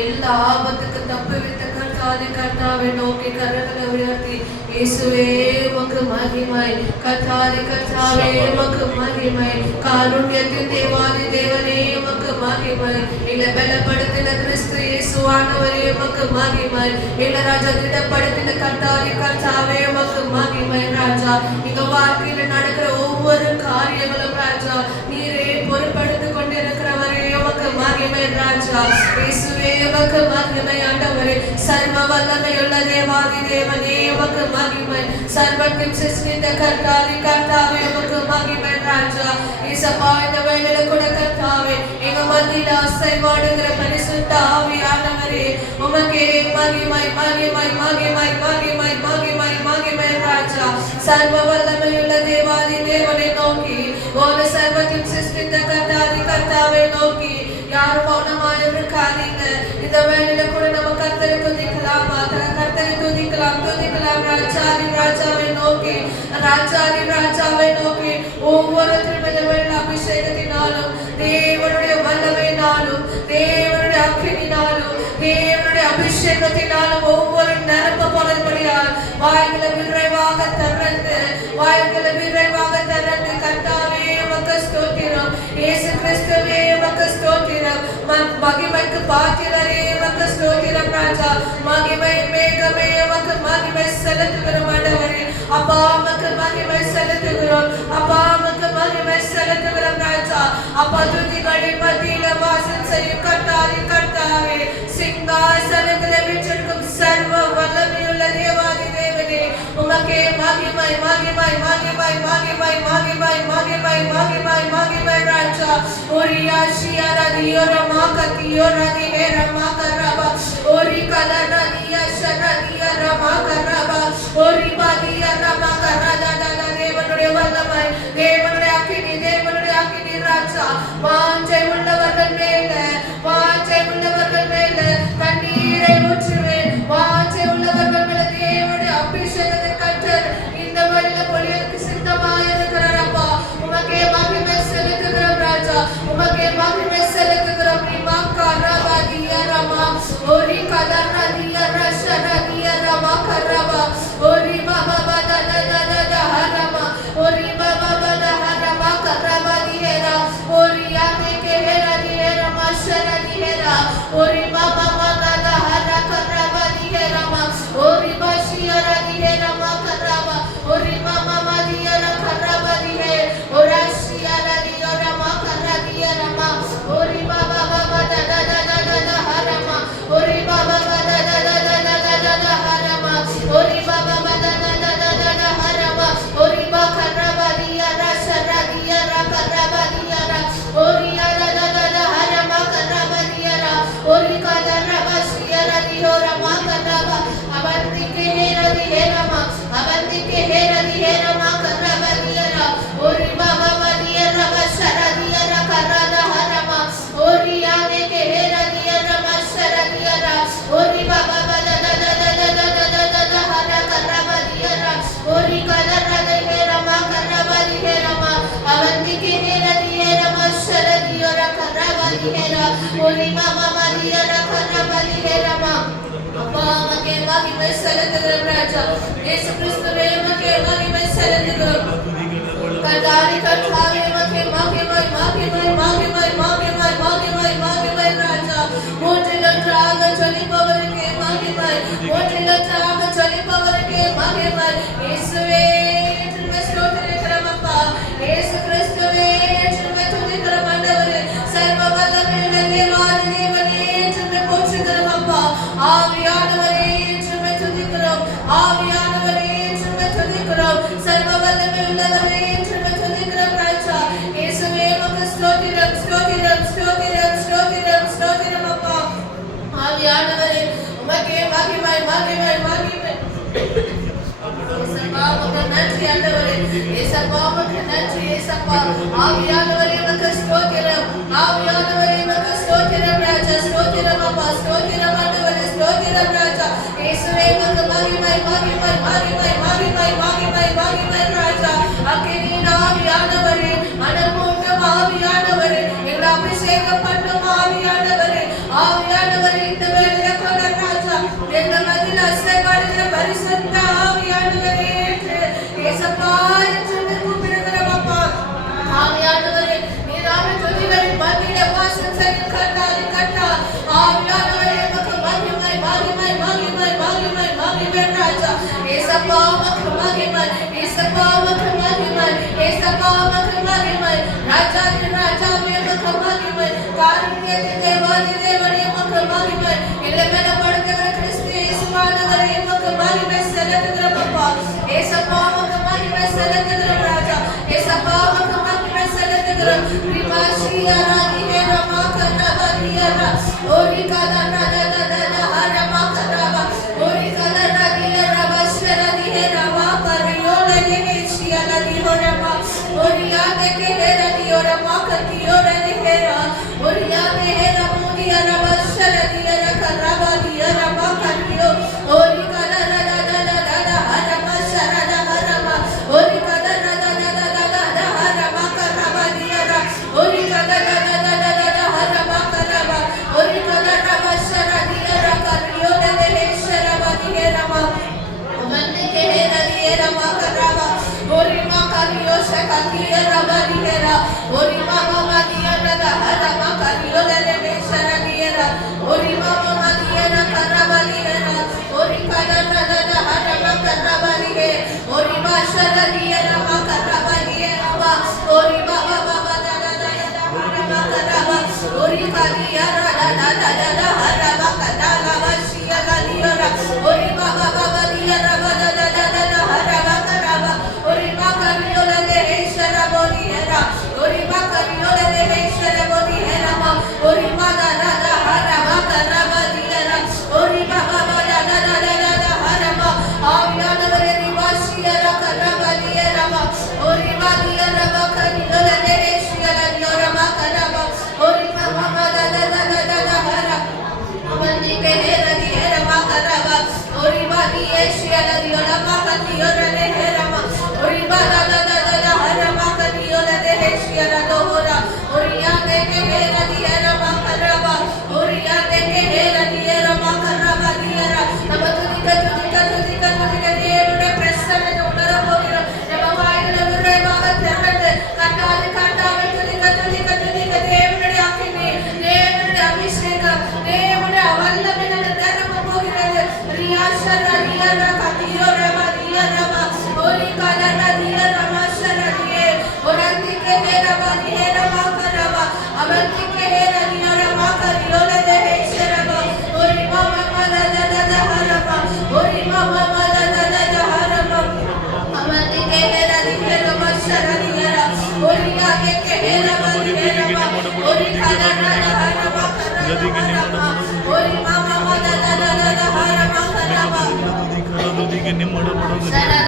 எல்லா ஆபத்துக்கு தப்புவித்த கர்த்தாதி கர்த்தாவை நோக்கி கரங்களை உயர்த்தி இயேசுவே உமக்கு மகிமை, கர்த்தாதி கர்த்தாவே உமக்கு மகிமை, காருண்யத்தின் தேவாதி தேவனே உமக்கு மகிமை, இல்ல பலப்படுத்தின கிறிஸ்து இயேசுவானவரே உமக்கு மகிமை, இல்ல ராஜா திடப்படுத்தின கர்த்தாதி கர்த்தாவே உமக்கு மகிமை. ராஜா இங்க வாழ்க்கையில நடக்கிற ஒவ்வொரு காரியங்களும் ராஜா நீரே பொறுப்படுத்தி கொண்டிருக்கிறவரே உமக்கு மகிமை. ராஜா இயேசுவே உமக்கு மகிமை. ஆண்டவரே சர்வ வல்லமையுள்ள தேவாதி தேவனே உமக்கு மகிமை, சர்வத்தையும் சிருஷ்டித்த கர்த்தாதி கர்த்தாவே உமக்கு மகிமை. ராஜா இயேசப்பா இந்த வேளையில கூட கர்த்தாவே எங்க மத்தியில அசைவாடுகிற பரிசுத்த ஆவியானவரே உமக்கே மகிமை மகிமை மகிமை மகிமை மகிமை மகிமை. ராஜா சர்வ வல்லமையுள்ள தேவாதி தேவனை நோக்கி ஓன சர்வத்தையும் சிருஷ்டித்த கர்த்தாதி கர்த்தாவை நோக்கி யாரும் மௌனமாய் இருக்காதீங்க. இந்த வேளையில கூட நம்ம கர்த்தரை துதிக்கலாம், கர்த்தரை துதிக்கலாம் துதிக்கலாம். ராஜாதி ராஜாவை நோக்கி ராஜாதி ராஜாவை நோக்கி ஒவ்வொருத்தரும் இந்த வேளையில அபிஷேகத்தினாலும் தேவனுடைய வல்லமையினாலும் தேவனுடைய அக்கினினாலும் தேவனுடைய அபிஷேகத்தினாலும் ஒவ்வொரு நிரப்பப்படும்படியால் வாய்களை விரைவாக திறந்து வாய்களை விரைவாக திறந்து கர்த்தாவே உமக்கு ஸ்தோத்திரம், இயேசு கிறிஸ்துவே உமக்கு ஸ்தோத்திரம், மகிமைக்கு பாத்திரரே உமக்கு ஸ்தோத்திரம். ராஜா மகிமை மேகமே உமக்கு மகிமை செலுத்துகிறோம். ஆண்டவரே அப்பா உமக்கு மகிமை செலுத்துகிறோம், அப்பா உமக்கு மகிமை செலுத்துகிறோம். ராஜா அப்பா துதிகளின் மத்தியில வாசம் செய்யும் கர்த்தாவே கர்த்தாவே சிங்காசனத்திலே வீற்றிருக்கும் சர்வ வல்லமையுள்ள தேவாதி தேவனே உமக்கே மகிமை மகிமை மகிமை மகிமை மகிமை மகிமை மகிமை மகிமை. ராஜா ஓரியா ஷியாரா தியோரமா கத்தியோரா திஹேரமா கரபா ஓரி கலரா தியா ஷரா தியா ரமா கரபா ஓரி பாதியா ரமா கரதா ததா தேவனுடைய வல்லமை தேவனுடைய அக்கினி தேவனுடைய அக்கினி. ராஜா வாஞ்சை உள்ளவர்கள் மேல வாஞ்சை உள்ளவர்கள் மேல கண்ணீரை ஊற்றுவேன், வாஞ்சை உள்ளவர்கள் மேல தேவனுடைய அபிஷேகத்தை கற்றல் இந்த வழியில பொழியற்கு சித்தமாக இருக்கிறார். அப்பா உமக்கே மகிமை செலுத்துகிறோம். ராஜா உமக்கே மகிமை செலுத்துகிறோம். ரிமாக்கா ரபாதியா ரமா ஓரி கதரதியா ரஷரதியா ரமா கரபா ஓரி பாபா பதா ததா ததா ஹரமா ஓரி பாபா பதா ஹரமா கரபா திஹேரா ஓரி யாமே கேஹேரா திஹேரா மஷரா திஹேரா ஓரி பாபா பதா ததா ஹரா கரபா திஹேரா மா ஓரி பாஷியாரா திஹேரா மா கரபா ஓரி பாபா மதியாரா கரபா திஹே ஓராஷியாரா தியோரா மா கரா தியாரா மா ஓரி பாபா பாபா ததா ததா ததா ஹரமா ஓரி பாபா பதா ததா ததா ததா ஹரமா ஓரி பாபா பதா ததா ததா ஹரமா ஓரி பா கரபா தியாரா ஷரா தியாரா கரபா தியாரா ஓரி ததா ததா ஹரமா கரபா தியாரா ஓரி கதரபா ஷியாரா தியோரா மா கரபா அவந்திகே ஹேரா திஹேரா மா அவந்திகே ஹேரா திஹேரா மா கரபா தியாரா ஓரி பாபா மதியாரா ஷரா தியாரா கரதா ஹரமா ஓரி யானேகே ஹேரா தியாரா மஷரா தியாரா ஓரி பாபா பதா ததா ததா ததா ததா ஹரா கரபா தியாரா ஓரி கதரா திஹேரா மா கரபா திஹேரா மா அவந்திகே ஹேரா திஹேரா மஷரா தியாரா கரபா திஹேரா ஓரி பாபா மதியாரா கரபா திஹேரா மா. அப்பா உமக்கே மகிமை செலுத்துகிறோம். ராஜா இயேசு கிறிஸ்துவே உமக்கே மகிமை செலுத்துகிறோம். கர்த்தாவே கர்த்தாவே உமக்கே மகிமை மகிமை மகிமை மகிமை மகிமை மகிமை. ராஜா மூன்றிலொன்றாக ஜொலிப்பவருக்கே மகிமை, மூன்றிலொன்றாக ஜொலிப்பவருக்கே மகிமை. இயேசுவே உம்மை ஸ்தோத்திரிக்கிறோம். அப்பா இயேசு கிறிஸ்துவே உம்மை துதிக்கிறோம். ஆண்டவரே சர்வ வல்லமையுள்ள தேவாதி தேவனே உம்மை போற்றுகிறோம். அப்பா ஆவியானவரே உம்மை துதிக்கிறோம், ஆவியானவரே உம்மை துதிக்கிறோம், சர்வ வல்லமையுள்ளவரே உம்மை துதிக்கிறோம். ராஜா இயேசுவே உமக்கு ஸ்தோத்திரம் ஸ்தோத்திரம் ஸ்தோத்திரம் ஸ்தோத்திரம் ஸ்தோத்திரம். அப்பா ஆவியானவரே உமக்கே மகிமை மகிமை மகிமை. ஏசப்பா உமக்கு நன்றி ஆண்டவரே, ஏசப்பா உமக்கு நன்றி. ஏசப்பா ஆவியானவரே உமக்கு ஸ்தோத்திரம், ஆவியானவரே உமக்கு ஸ்தோத்திரம். ராஜா ஸ்தோத்திரம். அப்பா ஸ்தோத்திரம் ஆண்டவரே ஸ்தோத்திரம். ராஜா இயேசுவே உமக்கு மகிமை மகிமை மகிமை மகிமை மகிமை மகிமை. ராஜா அக்கினியின் ஆவியானவரே அனல்மூட்டும் ஆவியானவரே எங்களை அபிஷேகம் பண்ணும் ஆவியானவரே ஆவியானவரே இந்த ಸೆಲೆತಗರ ರಾಜ ಏಸಪ್ಪ ಮಗ ಮಹಿಮೆ ಸೆಲೆತಗರ ರಿಮಾಶಿಯ ರಾಜಿಗೆ ರಮ ಕರಬಲಿಯರ ಓರಿ ಕಲ ನದ ನದ ಹರಮ ಕರಬ ಓರಿ ಕಲ ನದಿಯ ರಬಶರ ದಿಹೆ ರಮ ಕರಿಯೋಲಗೆ ಶಿಯಲ ದಿಹೊರಮ ಓರಿಯಾಗೆ ಕೆಹೆರ ದಿಯೊರಮ ಕತಿಯೋರನೆ ಹೆರ ಓರಿಯಾಗೆ ಹೆರ ಮುದಿಯ ರಬಶರ ದಿಯರ ಕರಬ ದಿಯ ರಮ ಕರಿಯೋ ಓರಿ ಕಲ ನದ ನದ ನದ ಹರಮ ಶರದ ಹರಮ ಓರಿ ಕಲ ನದ ನದ ನದ ನದ ಹರಮ ಕರಬ ದಿಯರ ಓರಿ ಕಲ ನದ ನದ ನದ ಹರಮ ಕರಬ ಓರಿ ಕಲ ರಬಶರ ದಿಯರ ಕರಿಯೋರನೆ ಹೆಶರ ಬದಿಯ ರಮ ಮಂದೆ ಕೆಹೆರ ದಿಯರ ಮ ಕರಬ ಓರಿ ಮ ಕರಿಯೋ ಶಕತಿಯ ರಬ ದಿಯರ ಓರಿ ಮ ಮ ದಿಯರ ಹರಮ ಕರಿಯೋರನೆ ಹೆಶರ ದಿಯರ ಓರಿ ಮ ಮ ದಿಯರ ಕರಬ ದಿಯರ ಓರಿ ಕಲ ನದ ನದ ಹರಮ ಕರಬ ದಿಯೆ ಓರಿ ಮ ಶರ ದಿಯರ ಮ ಕರಬ ದಿಯರ ಮ ಓರಿ ಮ ಮ ಮ ನದ ನದ ಹರಮ ಕರಬ ಓರಿ ಕಲಿಯರ ನದ ನದ ಹರಮ ಕದಲ ವಶಿಯ ಕಲಿಯರ ಓರಿ ಮ ಮ ಮ ದಿಯರ ಮ ನದ ನದ ಹರಮ ಕರಬ ಓರಿ ಮ ಕರಿಯೋರನೆ ಹೆಶರ ಬೋದಿಯರ ಓರಿ ಮ ಕರಿಯೋರನೆ ಹೆಶರ ಬೋದಿಯರ ಮ ಓರಿ ಮ ನದ ನದ ಹರಮ ಕರಬ ದಿಯರ ಓರಿ ಮ ಮ ಮ ನದ ನದ ನದ ಹರಮ ಆವ್ಯಾನವರೆ ನಿವಾಸಿಯರ ಕರಬ ದಿಯರ ಮ ಓರಿ ಮ ದಿಯರ ಮ ಕರಿಯೋರನೆ ಹೆಶರ ದಿಯರ ಮ ಕರಬ ಓರಿ ಮ ಮ ಮ ನದ ನದ ನದ ಹರಮ ಮಂದಿಗೆ ಹೆರ ದಿಯರ ಮ ಕರಬ ಓರಿ ಮ ದಿಯೇಶಿಯರ ದಿಯರ ಮ ಕತಿಯೋರನೆ ಹೆರಮ ಓರಿ ಮ ನದ ನದ ನದ ಹರಮ ಕತಿಯೋರನೆ ಹೆಶಿಯರ ದೋರ ಓರಿಯಾಗೆ ಹೆರ ದಿಯರ ಮ ಕರಬ ಓರಿಯಾಗೆ ಹೆರ ದಿಯರ ಮ ಕರಬ ದಿಯರ ನಮ್ಮ ತುದಿಕ ದೇವರ ಪ್ರಸನ್ನ ಉಡರ ಹೋಗಿರ ನಮ್ಮ ಬಾಯಿನ ವಿರೇ ಬಾಗ ತೆರದೆ ಕಟ್ಟಾವೆ ತುದಿಕ ದೇವರ ಹಾಕಿನಿ ದೇವರ ಅಭಿಷೇಕ ದೇವರ ವಲ್ಲಭನ ಧರ್ಮ ಹೋಗಿರದೆ ರಿಯಾಶರ ದಿಯರ ಕತಿಯೋರ ದಿಯರ ಓರಿ ಕಲರ ದಿಯರ ಮಶರ ದಿಯೆ ಓರಂತಿಕೆ ಹೆರ ದಿಯರ ಮ ಕರಬ ಅವಂತಿಕೆ ಹೆರ ದಿಯರ ಮ ಕರಿಯೋಲದೆ ಹೆಶರಬ ಓರಿ ಮ ಮ ನದ ನದ ಹರಮ ಓರಿ ಮ ಮ ನದ ನದ ಹರಮ ಅವಂತಿಕೆ ಹೆರ ದಿಯರ ಮಶರ ದಿಯರ ಓರಿಯಾಗೆ ಹೆರ ದಿಯರ ಓರಿ ಕಲರ ಹರಮ ಕರಬ ಓರಿ ಮ ಮ ನದ ನದ ಹರಮ ಕರಬ